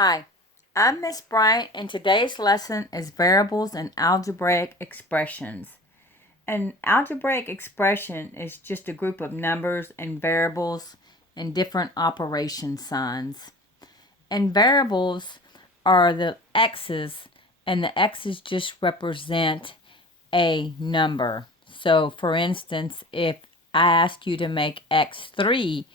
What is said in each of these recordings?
Hi, I'm Miss Bryant, and today's lesson is variables and algebraic expressions. An algebraic expression is just a group of numbers and variables and different operation signs. And variables are the x's, and the x's just represent a number. So, for instance, if I ask you to make x3,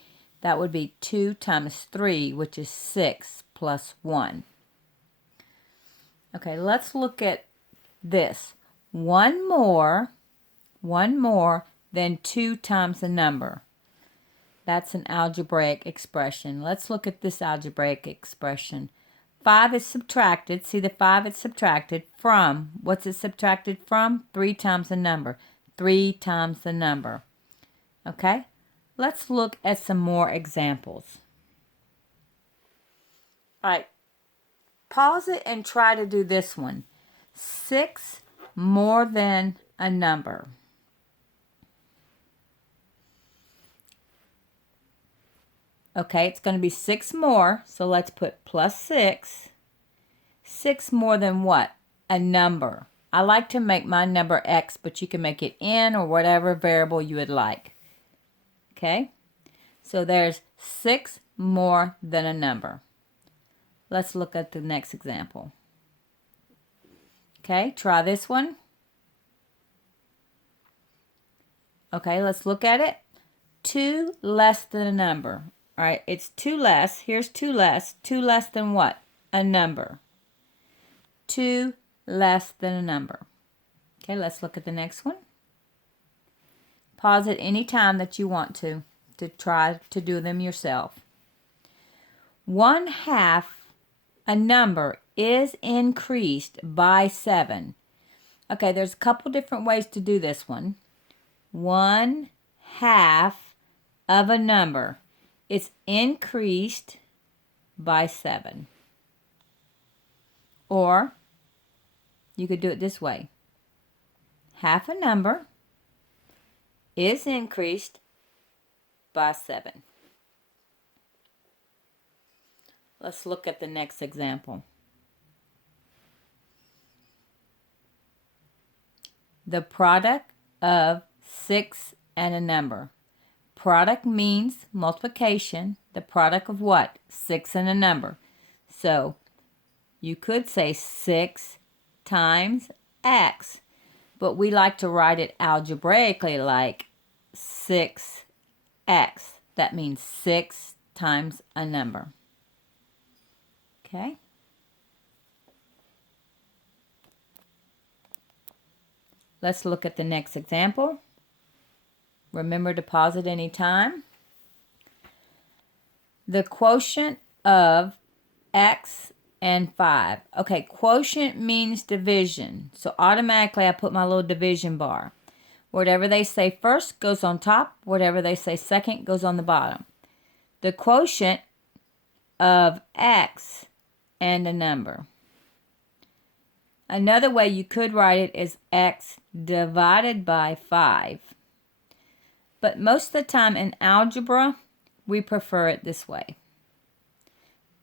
that would be 2 times 3, which is 6 plus 1. Okay, let's look at this. One more than 2 times a number. That's an algebraic expression. Let's look at this algebraic expression. 5 is subtracted. See the 5 is subtracted from. What's it subtracted from? 3 times the number. 3 times the number. Okay? Let's look at some more examples. All right. Pause it and try to do this one. 6 more than a number. Okay, it's going to be 6 more, so let's put plus 6. 6 more than what? A number. I like to make my number x, but you can make it n or whatever variable you would like. Okay, so there's 6 more than a number. Let's look at the next example. Okay, try this one. Okay, let's look at it. 2 less than a number. All right, it's 2 less. Here's 2 less. 2 less than what? A number. 2 less than a number. Okay, let's look at the next one. Pause at any time that you want to try to do them yourself. 1/2 a number is increased by 7. Okay, there's a couple different ways to do this one. 1/2 of a number is increased by 7. Or you could do it this way. Half a number is increased by 7. Let's look at the next example. The product of 6 and a number. Product means multiplication. The product of what? 6 and a number. So you could say 6 times x, but we like to write it algebraically like 6x. That means 6 times a number. Okay? Let's look at the next example. Remember to pause at any time. The quotient of x and 5. Okay, quotient means division. So automatically I put my little division bar. Whatever they say first goes on top. Whatever they say second goes on the bottom. The quotient of x and a number. Another way you could write it is x divided by 5. But most of the time in algebra, we prefer it this way.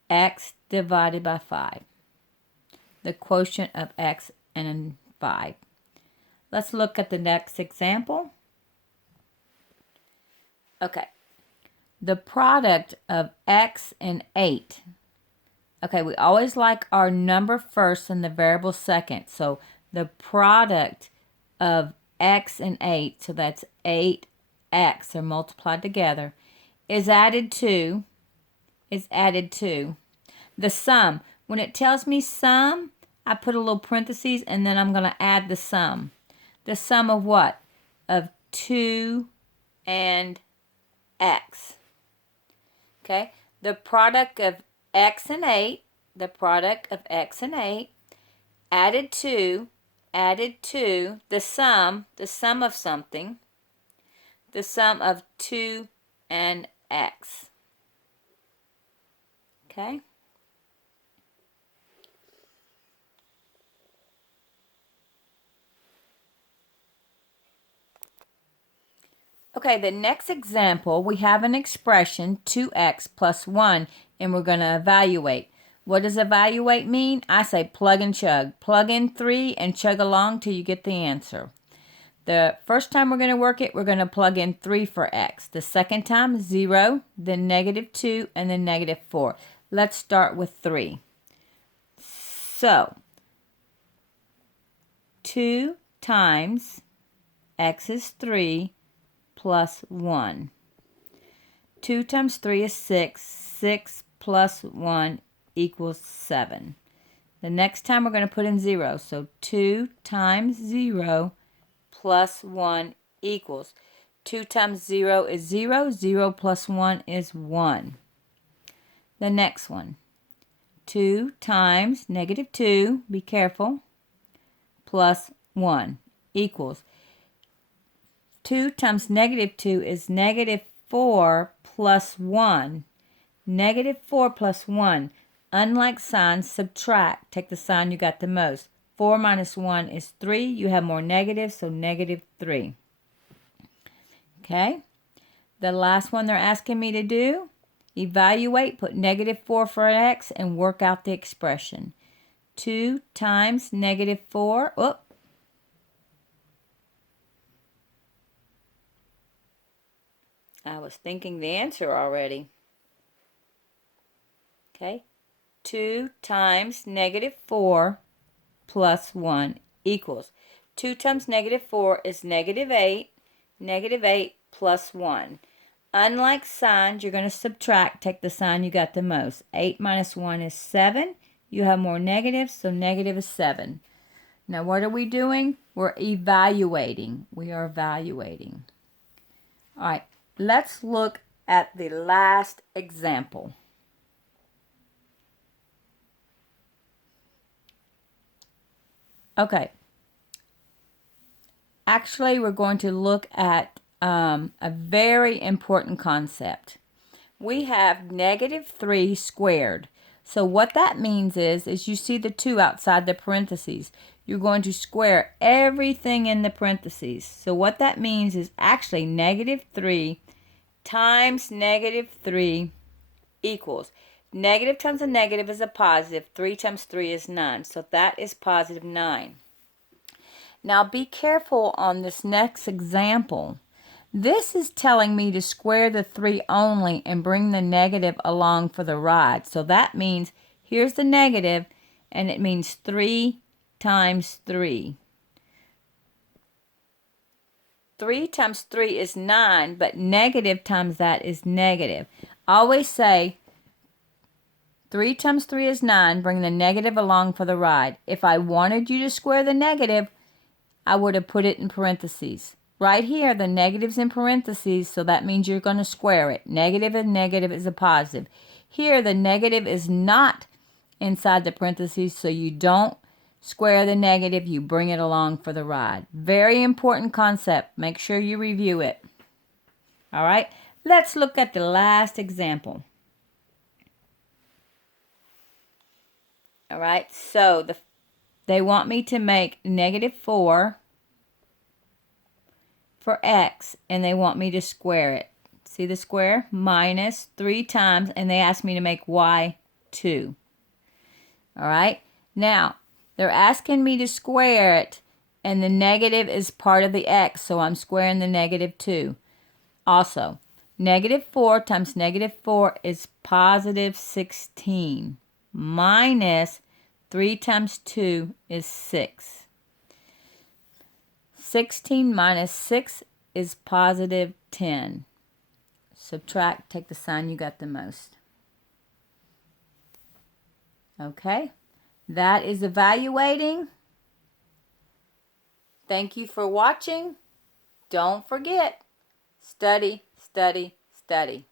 X divided by 5. The quotient of x and 5. Let's look at the next example. Okay. The product of x and 8. Okay, we always like our number first and the variable second. So the product of x and 8, so that's 8x, they're multiplied together, is added to the sum. When it tells me sum, I put a little parentheses and then I'm going to add the sum. The sum of what? Of 2 and x. Okay, the product of x and 8, the product of x and 8, added to the sum of something, the sum of 2 and x. Okay? Okay, the next example, we have an expression 2x plus 1, and we're going to evaluate. What does evaluate mean? I say plug and chug. Plug in 3 and chug along till you get the answer. The first time we're going to work it, we're going to plug in 3 for x. The second time, 0, then -2, and then -4. Let's start with 3. So, 2 times x is 3 plus 1. 2 times 3 is 6. 6 plus 1 equals 7. The next time we're going to put in 0. So 2 times 0 plus 1 equals. 2 times 0 is 0. 0 plus 1 is 1. The next one. 2 times -2, be careful, plus 1 equals. 2 times -2 is -4 plus 1. -4 plus 1. Unlike signs, subtract. Take the sign you got the most. 4 minus 1 is 3. You have more negatives, so -3. Okay? The last one they're asking me to do, evaluate, put -4 for x, and work out the expression. 2 times -4. Oh. I was thinking the answer already. Okay? 2 times -4 plus 1 equals. 2 times -4 is -8. -8 plus 1. Unlike signs, you're going to subtract. Take the sign you got the most. 8 minus 1 is 7. You have more negatives, so negative is 7. Now what are we doing? We're evaluating. We are evaluating. All right, let's look at the last example. Okay. Actually, we're going to look at a very important concept. We have -3 squared. So what that means is you see the 2 outside the parentheses. You're going to square everything in the parentheses. So what that means is actually -3 times -3 equals. Negative times a negative is a positive. 3 times 3 is 9. So that is positive 9. Now be careful on this next example. This is telling me to square the 3 only and bring the negative along for the ride. So that means here's the negative, and it means 3 times 3. 3 times 3 is 9, but negative times that is negative. Always say 3 times 3 is 9. Bring the negative along for the ride. If I wanted you to square the negative, I would have put it in parentheses. Right here, the negative's in parentheses, so that means you're going to square it. Negative and negative is a positive. Here, the negative is not inside the parentheses, so you don't square the negative. You bring it along for the ride. Very important concept. Make sure you review it. All right, let's look at the last example. All right, so they want me to make -4 for x, and they want me to square it. See the square? Minus 3 times, and they asked me to make y 2. All right? Now, they're asking me to square it, and the negative is part of the x, so I'm squaring the -2. Also, -4 times -4 is positive 16. Minus 3 times 2 is 6. 16 minus 6 is positive 10. Subtract, take the sign you got the most. Okay, that is evaluating. Thank you for watching. Don't forget, study, study, study.